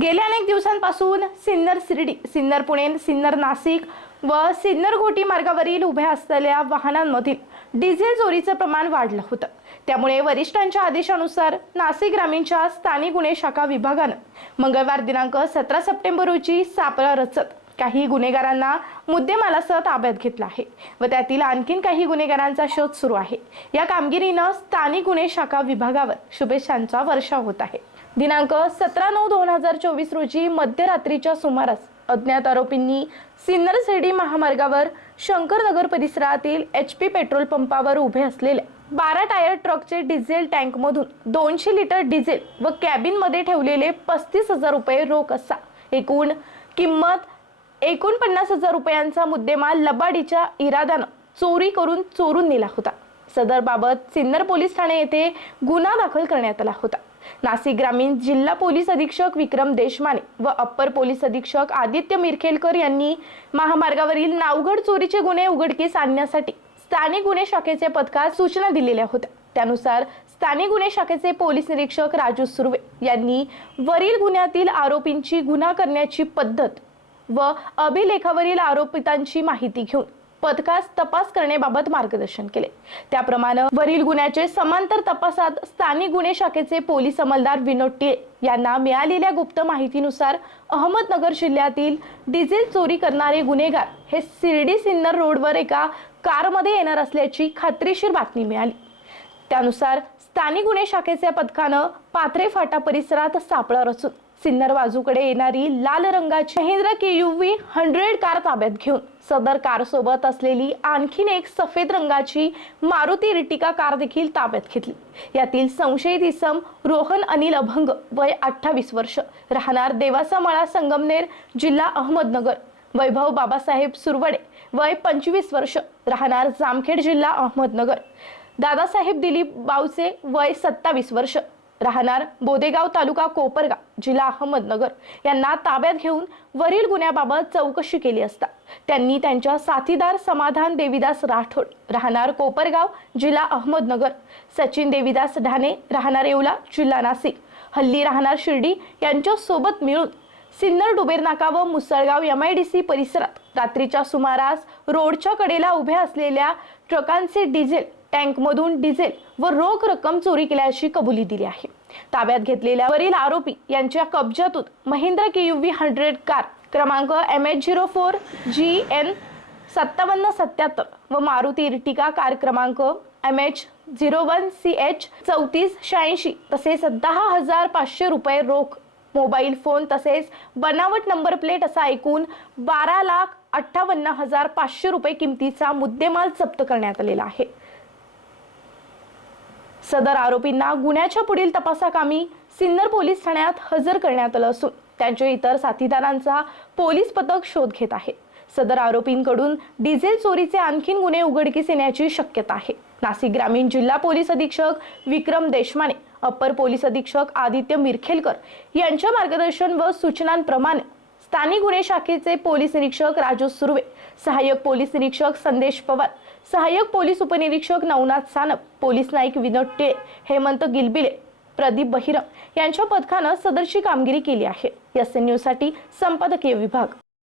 गेल्या अनेक दिवसांपासून सिन्नर शिर्डी सिन्नर पुणे सिन्नर नाशिक व सिन्नर घोटी मार्गावरील उभ्या असलेल्या वाहनांमधील डिझेल चोरीचं प्रमाण वाढलं होतं. त्यामुळे वरिष्ठांच्या आदेशानुसार नाशिक ग्रामीणच्या स्थानिक गुन्हे शाखा विभागानं मंगळवार दिनांक सतरा सप्टेंबर रोजी सापळा रचत काही गुन्हेगारांना मुद्देमालासह ताब्यात घेतला आहे व त्यातील आणखीन काही गुन्हेगारांचा शोध सुरू आहे. या कामगिरीनं स्थानिक गुन्हे शाखा विभागावर शुभेच्छांचा वर्षाव होत आहे. दिनांक सतरा नऊ दोन हजार चोवीस रोजी मध्यरात्रीच्या सुमारास अज्ञात आरोपींनी सिन्नर महामार्गावर शंकरनगर परिसरातील एच पी पेट्रोल पंपावर उभे असलेल्या बारा टायर ट्रकचे डिझेल टँकमधून दोनशे लिटर डिझेल व कॅबिनमध्ये ठेवलेले पस्तीस हजार रुपये रोख असा. एकूण किंमत एकोणपन्नास हजार रुपयांचा मुद्देमाल लबाडीच्या इराद्यानं चोरी करून चोरून नेला होता. सदरबाबत सिन्नर पोलीस ठाणे येथे गुन्हा दाखल करण्यात आला होता. नाशिक ग्रामीण जिल्हा पोलीस अधीक्षक विक्रम देशमाने व अप्पर पोलीस अधीक्षक आदित्य मिरखेलकर यांनी महामार्गावरील नावगड चोरीचे गुन्हे उघडकीस आणण्यासाठी स्थानिक गुन्हे शाखेचे पथकास सूचना दिलेल्या होत्या. त्यानुसार स्थानिक गुन्हे शाखेचे पोलीस निरीक्षक राजू सुर्वे यांनी वरील गुन्ह्यातील आरोपींची गुन्हा करण्याची पद्धत व अभिलेखावरील आरोपितांची माहिती घेऊन पथकास तपास करण्याबाबत मार्गदर्शन केले. त्याप्रमाणे वरील गुन्ह्याचे समांतर तपासात स्थानिक गुन्हे शाखेचे पोलीस अंमलदार विनोद टिळे यांना मिळालेल्या गुप्त माहितीनुसार अहमदनगर जिल्ह्यातील डिझेल चोरी करणारे गुन्हेगार हे शिर्डी सिन्नर रोडवर एका कारमध्ये येणार असल्याची खात्रीशीर बातमी मिळाली. त्यानुसार स्थानिक गुन्हे शाखेच्या पथकानं पाथरे फाटा परिसरात सापळा रचून सिन्नर बाजूकडे येणारी लाल रंगाची Mahindra K U V hundred car ताब्यात घेऊन. सदर कार सोबत असलेली आणखीन एक सफेद रंगाची मारुती रिटिका कार देखील ताब्यात घेतली. यातील संशयित इसम रोहन अनिल अभंग वय अठ्ठावीस वर्ष. राहणार देवासा मळा संगमनेर जिल्हा अहमदनगर. वैभव बाबासाहेब सुरवडे वय पंचवीस वर्ष. राहणार जामखेड जिल्हा अहमदनगर. दादासाहेब दिलीप बावसे वय सत्तावीस वर्ष. राहणार बोदेगाव तालुका कोपरगाव जिल्हा अहमदनगर. यांना ताब्यात घेऊन वरील गुन्ह्याबाबत चौकशी केली असता. त्यांनी त्यांच्या साथीदार समाधान देविदास राठोड राहणार कोपरगाव जिल्हा अहमदनगर. सचिन देविदास ढाणे राहणार येवला जिल्हा नाशिक. हल्ली राहणार शिर्डी यांच्यासोबत मिळून सिन्नर डुबेरनाका व Musalgaon M I D C परिसरात रात्रीच्या सुमारास रोडच्या कडेला उभ्या असलेल्या ट्रकांचे डिझेल टँकमधून डिझेल व रोख रक्कम चोरी केल्याची कबुली दिली आहे. ताब्यात घेतलेल्या वरील आरोपी यांच्या कब्जातून Mahindra K U V hundred car क्रमांक M H zero four G N सत्तावन्न सत्याहत्तर व मारुती इर्टिका कार क्रमांक M H zero one C H चौतीस शहाऐंशी तसेच दहा हजार पाचशे रुपये रोख मोबाईल फोन तसेच बनावट नंबर प्लेट असा एकूण बारा लाख अठ्ठावन्न हजार पाचशे रुपये किमतीचा मुद्देमाल जप्त करण्यात आलेला आहे. सदर आरोपींना गुन्ह्याच्या पुढील तपासाकामी सिन्नर पोलीस ठाण्यात हजर करण्यात आलं असून त्यांच्या इतर साथीदारांचा पोलीस पथक शोध घेत आहे. सदर आरोपींकडून डिझेल चोरीचे आणखीन गुन्हे उघडकीस येण्याची शक्यता आहे. नाशिक ग्रामीण जिल्हा पोलीस अधीक्षक विक्रम देशमाने अप्पर पोलीस अधीक्षक आदित्य मिरखेलकर यांच्या मार्गदर्शन व सूचनांप्रमाणे स्थानिक गुन्हे शाखेचे पोलीस निरीक्षक राजू सुर्वे सहाय्यक पोलीस निरीक्षक संदेश पवार सहाय्यक पोलीस उपनिरीक्षक नवनाथ सानप पोलीस नाईक विनोद टिळे हेमंत गिलबिले प्रदीप बहिरम यांच्या पथकानं सदरची कामगिरी केली आहे. एस एन न्यूजसाठी संपादकीय विभाग.